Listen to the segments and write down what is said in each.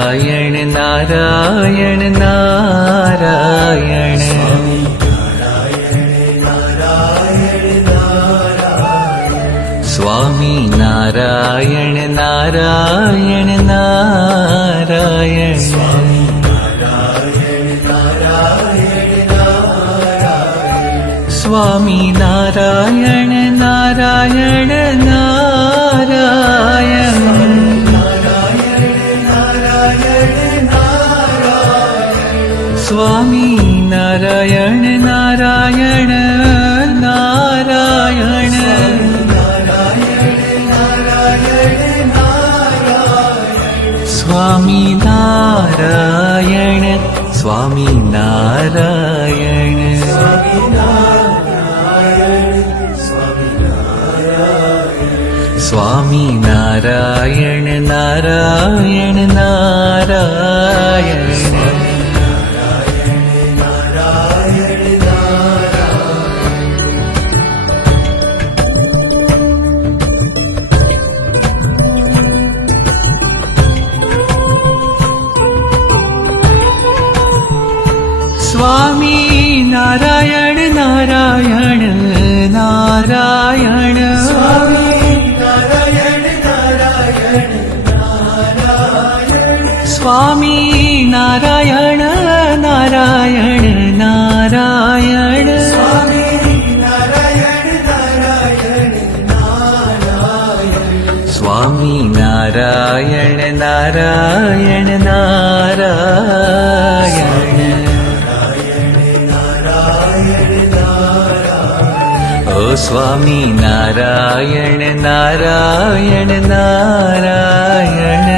Narayan Narayan Narayan Swami Narayan Narayan Narayan Swami Narayan Narayan Narayan Swami Narayan Narayan Narayan Swami Narayan Swami Narayan Swami Narayan Narayan Narayan Swami Narayan Narayan Narayan Swami Narayan Narayan Narayan Swami Narayan Narayan Narayan ઓ Swami Narayan Narayan Narayan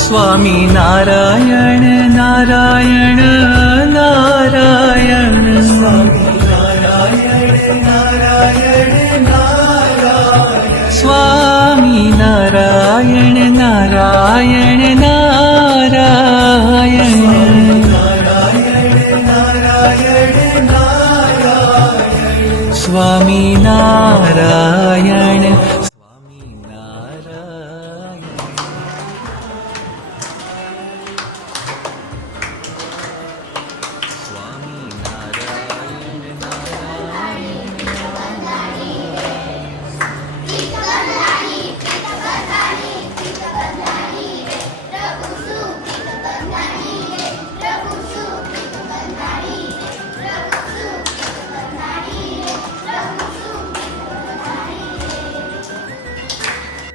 Swami Narayan Narayan Narayan Swami Narayan Narayan Narayan Swami Narayan